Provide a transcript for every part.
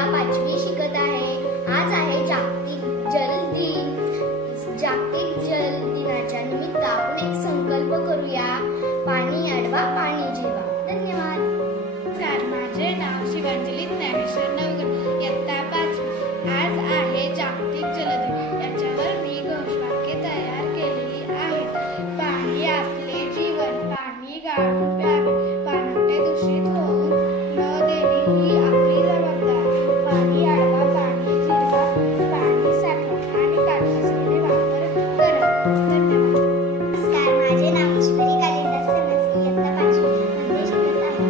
इयत्ता 5वी शिकत आहे। आज आहे जागतिक जल दिन। जागतिक जल दिनाच्या निमित्त आपण एक संकल्प करूया, पाणी अडवा पाणी जिरवा। धन्यवाद। माझे नाव शिवांजली ज्ञानेश्वर नवगड, इयत्ता 5वी। आज आहे जागतिक जल दिन। याच्यावर मी घोषवाक्य तयार केलेली आहेत। पाणी आपले जीवन, पाणी गाळून प्यावे, पाणवठे दूषित होऊन न देणे ही आपली जबाबदारी। पाणी अडवा पाणी जिरवा, पाणी साठवा आणि काटकसरीने वापर करा। धन्यवाद। नमस्कार, माझे नाव ईश्वरी कालिदास सनसी, इयत्ता 5वी मध्ये शिकत आहे।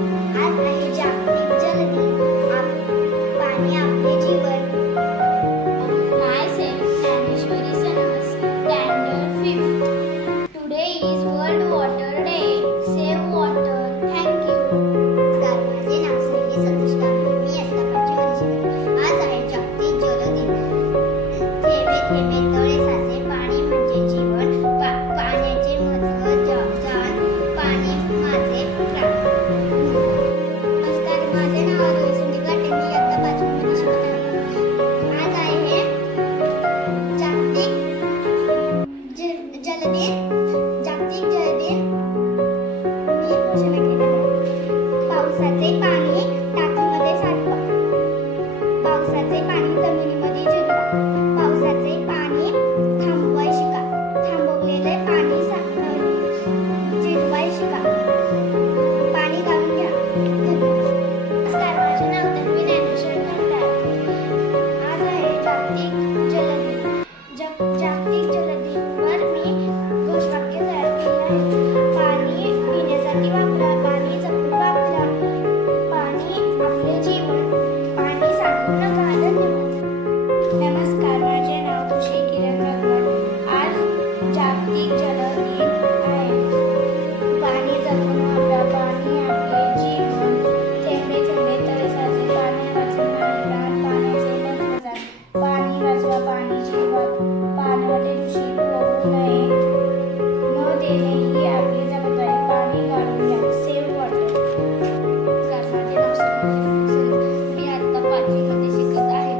आज आहे जागतिक जल दिन। पाणी आपले जीवन। Myself Janeshwari Sanas, Standard 5th. Today is World Water Day. Save water. Thank you. नमस्कार, माझे नाव सैली सतीश कांबळे, मी इयत्ता 5वी मध्ये शिकत आहे। आज आहे जागतिक जल दिन। थेंबे थेंबे तळे साचे, पाणी म्हणजे जीवन। पाण्याचे महत्त्व जाण, पाणी माझे प्राण। नमस्कार, माझे नाव अद्वैत संदीप लाटे, मी इयत्ता 5वी मध्ये शिकत आहे। आज आहे जागतिक जल दिन। जागतिक जल दिन मी घोषणा केलेली आहे। पावसाचे पाणी टाकीमध्ये साठवा, पावसाचे पाणी जमिनीमध्ये जिरवा, पावसाचे पाणी थांबवाय शिका, थांबवलेले पाणी जिरवाय शिका, पाणी गाळून घ्या। नमस्कार, माझे नाव तन्वी ज्ञानेश्वर नवगड। आज आहे जागतिक जल दिन। जागतिक जल दिनावर मी घोषवाक्य तयार केले आहे। पाणी पिण्यासाठी वापरा, पाणी जपून वापरा, पाणी आपले जीवन, पाणी साठवू नका। धन्यवाद। नमस्कार, माझे नाव खुशी किरण रंगवट। आज जागतिक जल दिन आहे। पाणी जपून वापरा, पाणी आपले जीवन। थेंबे थेंबे तळे साचे, पाणी वाचून नाही प्राण, पाण्याचे महत्त्व जाण। पाणी वाचवा पाणी जिरवा, पाणवठे दूषित होऊ नये न देणे ही आपली जबाबदारी। पाणी गाळून घ्या, सेव्ह वॉटर। माझे नाव सलीम, मी आता 5वी मध्ये शिकत आहे।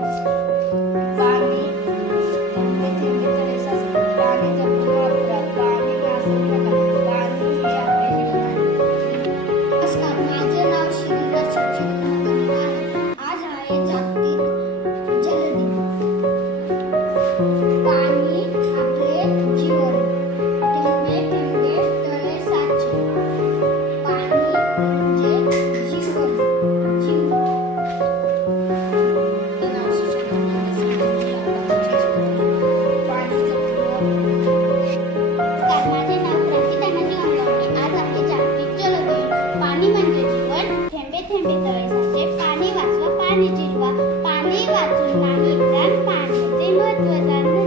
पाणी थेंबे थेंबे तळे साचे, पाणी जपून वापरा, पाणी वाचवू नका, पाणी हे आपले जीवन आहे। नमस्कार, माझे नाव श्रीराज सचिन नागरिक आहे। आज आहे जागतिक जल दिन। पाणी आपले जीवन, थेंबे थेंबे तळे साचे, पाणी म्हणजे जीवन, जीवन। नाव सुषमा पाणी जपून नमस्कार, माझे नाव प्रणती धनाजी गंगावणे। आज आहे जागतिक जल दिन। पाणी म्हणजे जीवन, थेंबे थेंबे तळे साचे, पाणी वाचवा पाणी जिरवा, पाणी वाचून नाही प्राण, पाण्याचे महत्त्व जाण।